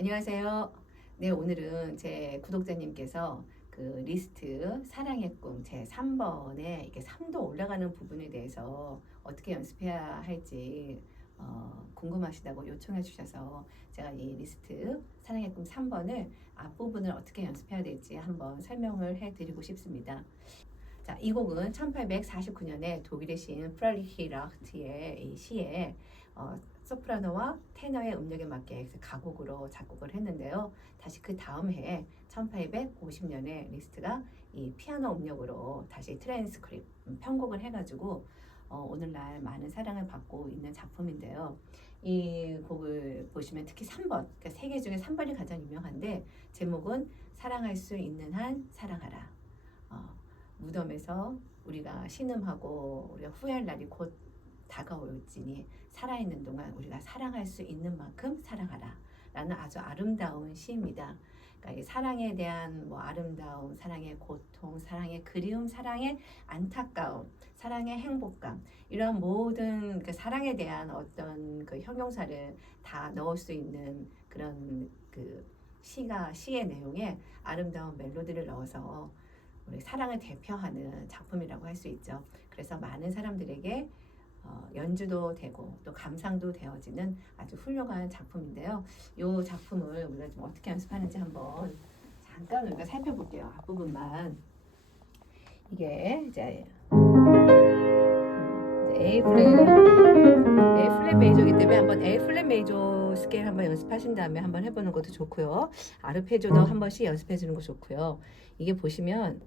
안녕하세요. 네, 오늘은 제 구독자님께서 그 리스트 사랑의 꿈 제 3번에 이렇게 3도 올라가는 부분에 대해서 어떻게 연습해야 할지 어, 궁금하시다고 요청해 주셔서 제가 이 리스트 사랑의 꿈 3번을 앞부분을 어떻게 연습해야 될지 한번 설명을 해 드리고 싶습니다. 자, 이 곡은 1849년에 독일의 시인 프랄리히 라흐트의 이 시에 어, 소프라노와 테너의 음역에 맞게 가곡으로 작곡을 했는데요. 다시 그 다음 해에 1850년에 리스트가 이 피아노 음역으로 다시 트랜스크립 음, 편곡을 해가지고 어, 오늘날 많은 사랑을 받고 있는 작품인데요. 이 곡을 보시면 특히 3번, 그러니까 세 개 중에 3번이 가장 유명한데 제목은 사랑할 수 있는 한 사랑하라. 어, 무덤에서 우리가 신음하고 우리가 후회할 날이 곧 다가올지니 살아있는 동안 우리가 사랑할 수 있는 만큼 사랑하라. 라는 아주 아름다운 시입니다. 그러니까 이 사랑에 대한 뭐 아름다움, 사랑의 고통, 사랑의 그리움, 사랑의 안타까움, 사랑의 행복감 이런 모든 그 사랑에 대한 어떤 그 형용사를 다 넣을 수 있는 그런 그 시가 시의 내용에 아름다운 멜로디를 넣어서 우리 사랑을 대표하는 작품이라고 할 수 있죠. 그래서 많은 사람들에게 어, 연주도 되고 또 감상도 되어지는 아주 훌륭한 작품인데요. 이 작품을 우리가 좀 어떻게 연습하는지 한번 잠깐 우리가 살펴볼게요. 앞부분만 이게 이제 A 플랫 A 플랫 메이저이기 때문에 한번 A 플랫 메이저 스케일 한번 연습하신 다음에 한번 해보는 것도 좋고요. 아르페지오도 한 번씩 연습해 주는 거 좋고요. 이게 보시면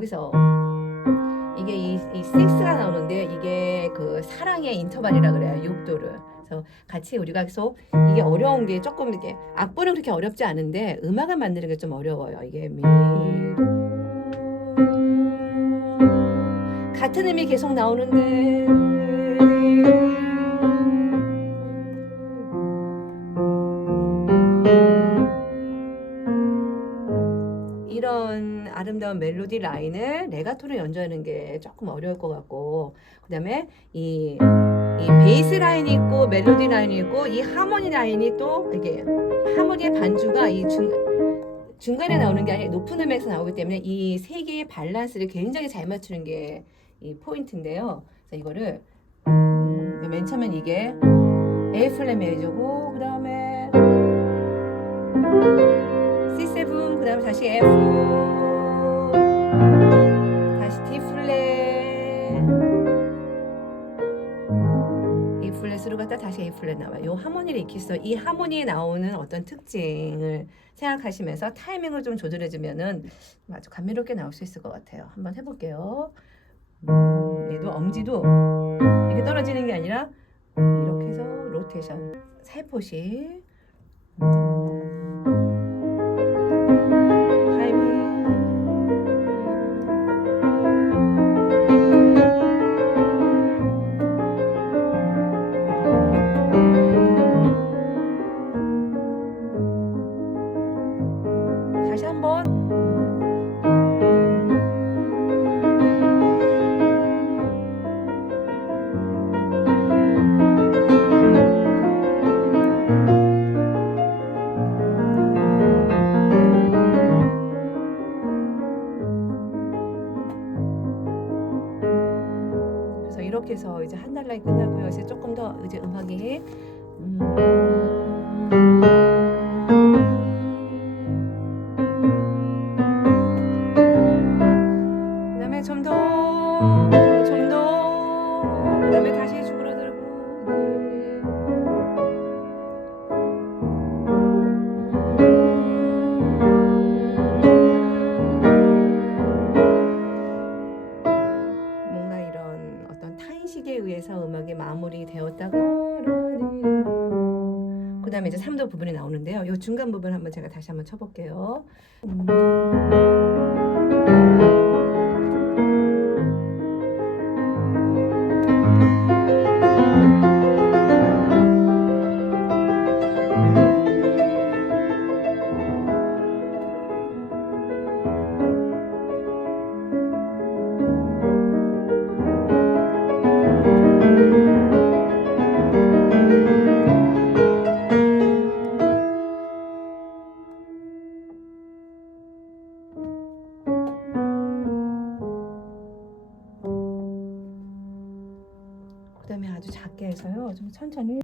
여기서 이게 이, 이 6가 나오는데 이게 그 사랑의 인터벌이라 그래요. 6도를. 그래서 같이 우리가 계속 이게 어려운 게 조금 이게 악보는 그렇게 어렵지 않은데 음악을 만드는 게 좀 어려워요. 이게 미 같은 음이 계속 나오는데 이런 멜로디 라인을 레가토로 연주하는 게 조금 어려울 것 같고 그 다음에 이, 이 베이스 라인이 있고 멜로디 라인이 있고 이 하모니 라인이 또 이게 하모니의 반주가 이 중, 중간에 나오는 게 아니라 높은 음에서 나오기 때문에 이 세 개의 밸런스를 굉장히 잘 맞추는 게 이 포인트인데요. 그래서 이거를 음, 맨 처음엔 이게 A 플랫 메이저고 그 다음에 C7 그 다음에 다시 F E 플랫으로 갔다 다시 A 플랫 나와요. 요 하모니를 익혀서 이 하모니에 나오는 어떤 특징을 생각하시면서 타이밍을 좀 조절해 주면은 아주 감미롭게 나올 수 있을 것 같아요. 한번 해 볼게요. 음, 얘도 엄지도 이렇게 떨어지는 게 아니라 이렇게 해서 로테이션 살포시 다시 한번 그래서 이렇게 해서 이제 한 달락이 끝나고요. 이제 조금 더 이제 음악이 그 다음에 이제 3도 부분이 나오는데요. 이 중간 부분 한번 제가 다시 한번 쳐볼게요. 그 천천히.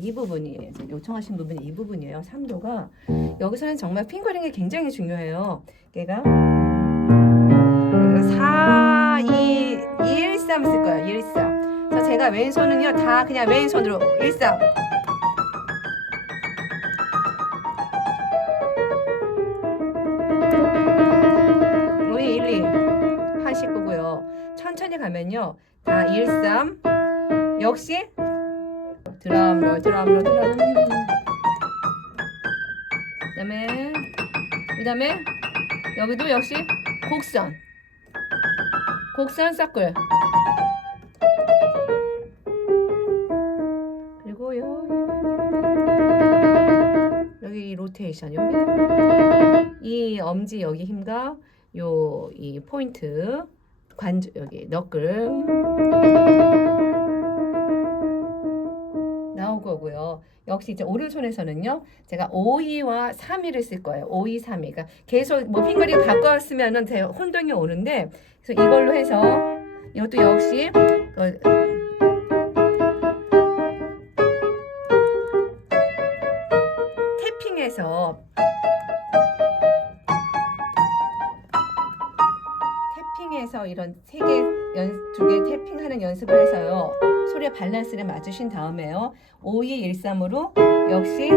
이. 이제 요청하신 부분이 이 부분이에요. 3도가 여기서는 정말 핑거링이 굉장히 중요해요. 얘가 4, 2, 1, 3 쓸 거예요. 1, 3. 그래서 제가 왼손은요 다 그냥 왼손으로 1, 3. 우리 1, 2 하실 거고요. 천천히 가면요 다 1, 3. 역시 드럼롤 드럼롤 드럼 그다음에 그 다음에 여기도 역시 곡선 곡선 서클. 그리고 여기 여기 이 로테이션 여기. 이 엄지 여기 힘과 요 이 포인트 관절 여기 너클 역시 이제 오른손에서는요, 제가 5, 2와 3, 2를 쓸 거예요. 5, 2, 3, 2. 그러니까 계속 뭐 핑거링 바꿨으면은 제 혼동이 오는데, 그래서 이걸로 해서 이것도 역시 그, 태핑해서 태핑해서 이런 세 개, 두개 태핑하는 연습을 해서요. 소리의 밸런스를 맞추신 다음에요. 5, 2, 1, 3으로 역시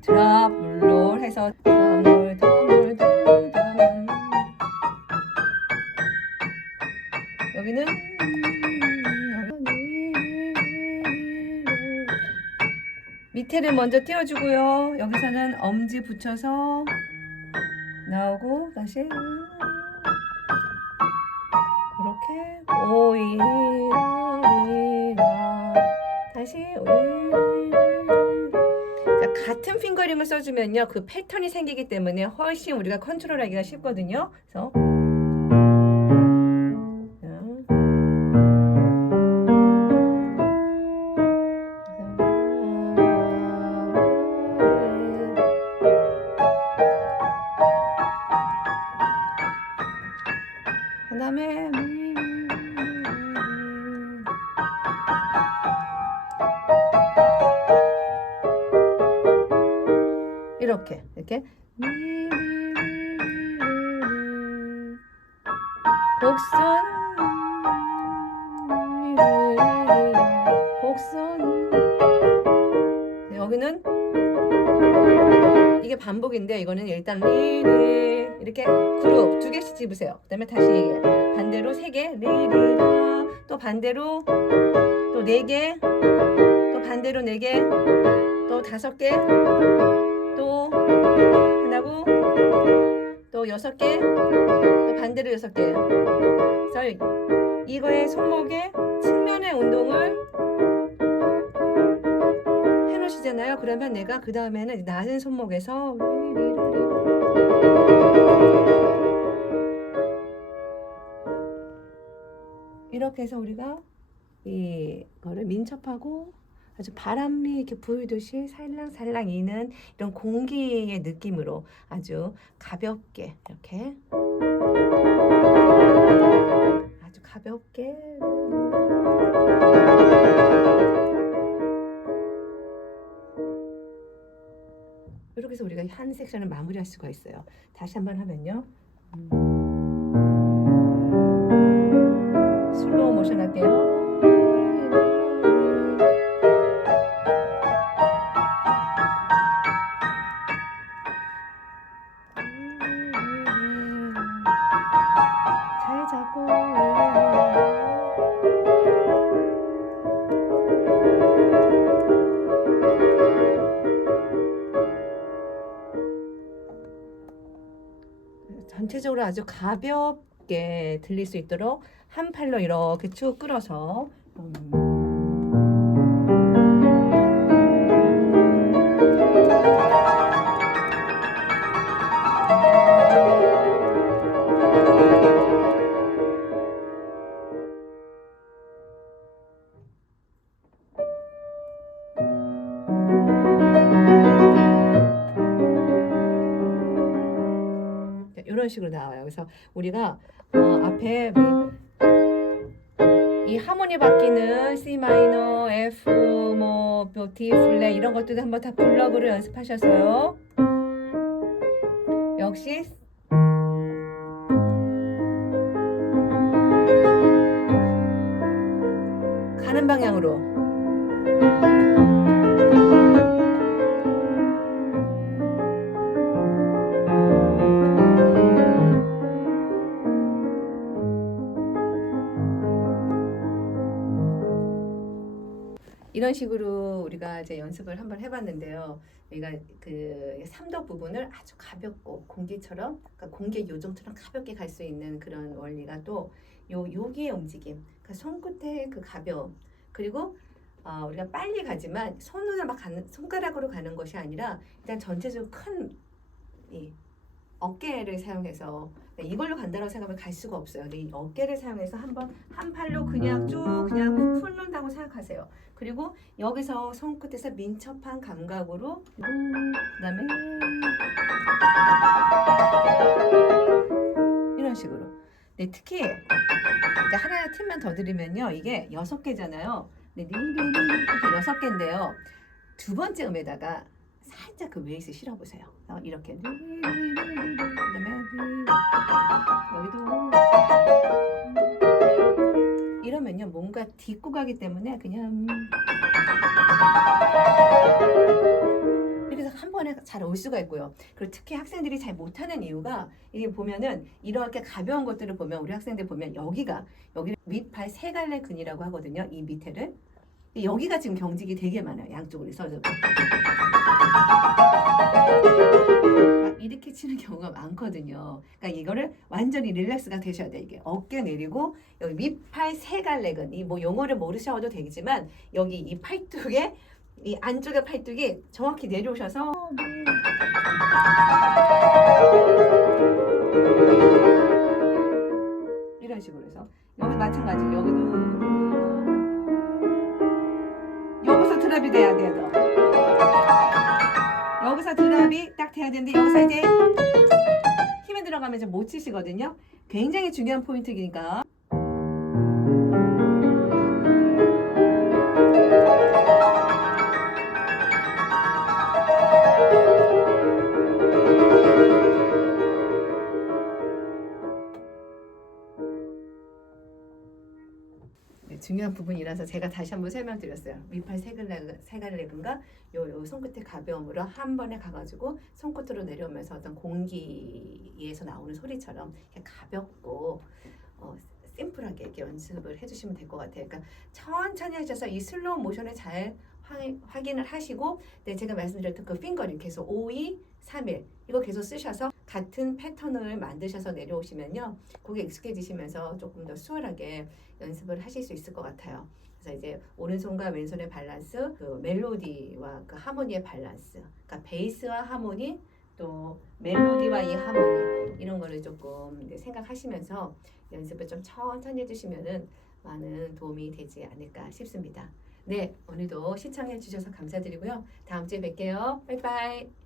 드랍, 물롤 해서 드랍물, 드랍물, 드랍물, 드랍물. 여기는 밑에를 먼저 띄워주고요. 여기서는 엄지 붙여서 나오고 다시 오이라리라. 다시 오이라리라 그러니까 같은 핑거링을 써주면요 그 패턴이 생기기 때문에 훨씬 우리가 컨트롤하기가 쉽거든요. 그래서 곡선 곡선. 여기는 이게 반복인데 이거는 일단 리리 이렇게 그룹 두 개씩 집으세요. 그다음에 다시 반대로 세 개, 리리라. 또 반대로 또 네 개, 또 반대로 네 개, 또 다섯 개, 또 하나고 또 여섯 개, 또 반대로 여섯 개. 그래서 이거의 손목의 측면의 운동을 해놓으시잖아요. 그러면 내가 그 다음에는 낮은 손목에서 이렇게 해서 우리가 이거를 민첩하고 아주 바람이 이렇게 불듯이 살랑살랑 이는 이런 공기의 느낌으로 아주 가볍게 이렇게 아주 가볍게 이렇게 해서 우리가 한 섹션을 마무리할 수가 있어요. 다시 한번 하면요. 아주 가볍게 들릴 수 있도록 한 팔로 이렇게 쭉 끌어서 이런 식으로 나와요. 그래서 우리가 어, 앞에 이 하모니 바뀌는 C 마이너, F, 뭐, 뭐 D 플랫 이런 것들도 한번 다 블럭으로 연습하셔서요. 역시 가는 방향으로 이런 식으로 우리가 이제 연습을 한번 해봤는데요. 우리가 그 삼도 부분을 아주 가볍고 공기처럼, 그러니까 공기 요정처럼 가볍게 갈 수 있는 그런 원리가 또요 여기의 움직임, 그 손끝의 그 가벼움, 그리고 어, 우리가 빨리 가지만 손으로 막 가는 손가락으로 가는 것이 아니라 일단 전체적으로 큰 이 어깨를 사용해서 네, 이걸로 간다고 생각하면 갈 수가 없어요. 근데 이 어깨를 사용해서 한번 한 팔로 그냥 쭉 그냥 풀는다고 생각하세요. 그리고 여기서 손끝에서 민첩한 감각으로 그다음에 이런 식으로. 네, 특히 이제 하나 팁만 더 드리면요. 이게 여섯 개잖아요. 네, 이렇게 여섯 개인데요. 두 번째 음에다가 살짝 그 웨이스 실어보세요. 어, 이렇게 여기도 이러면요 뭔가 딛고 가기 때문에 그냥 이렇게 해서 한 번에 잘 올 수가 있고요. 그리고 특히 학생들이 잘 못하는 이유가 이게 보면은 이렇게 가벼운 것들을 보면 우리 학생들 보면 여기가 여기 밑발 세 갈래 근이라고 하거든요. 이 밑에를 여기가 지금 경직이 되게 많아요. 양쪽으로 서서 이렇게 치는 경우가 많거든요. 그러니까 이거를 완전히 릴렉스가 되셔야 돼. 이게 어깨 내리고 여기 밑팔 세 갈래근 이 뭐 용어를 모르셔도 되겠지만 여기 이 팔뚝에 이 안쪽의 팔뚝이 정확히 내려오셔서 이런 식으로 해서 여기 마찬가지 여기도 여기서 드랍이 돼야 돼요. 드랍이 딱 돼야 되는데 여기서 이제 힘에 들어가면 좀못 치시거든요. 굉장히 중요한 포인트니까. 중요한 부분이라서 제가 다시 한번 설명드렸어요. 세갈래 세갈래근과 요, 요 손끝의 가벼움으로 한 번에 가가지고 손끝으로 내려오면서 어떤 공기에서 나오는 소리처럼 가볍고 어, 심플하게 이렇게 연습을 해주시면 될 것 같아요. 그러니까 천천히 하셔서 이 슬로우 모션을 잘 확- 확인을 하시고, 네, 제가 말씀드렸던 그 핑거링 계속 5, 2, 3일 이거 계속 쓰셔서 같은 패턴을 만드셔서 내려오시면요, 그게 익숙해지시면서 조금 더 수월하게 연습을 하실 수 있을 것 같아요. 그래서 이제 오른손과 왼손의 밸런스, 그 멜로디와 그 하모니의 밸런스, 그러니까 베이스와 하모니, 또 멜로디와 이 하모니 이런 거를 조금 이제 생각하시면서 연습을 좀 천천히 해주시면은 많은 도움이 되지 않을까 싶습니다. 네, 오늘도 시청해 주셔서 감사드리고요. 다음 주에 뵐게요. 바이바이.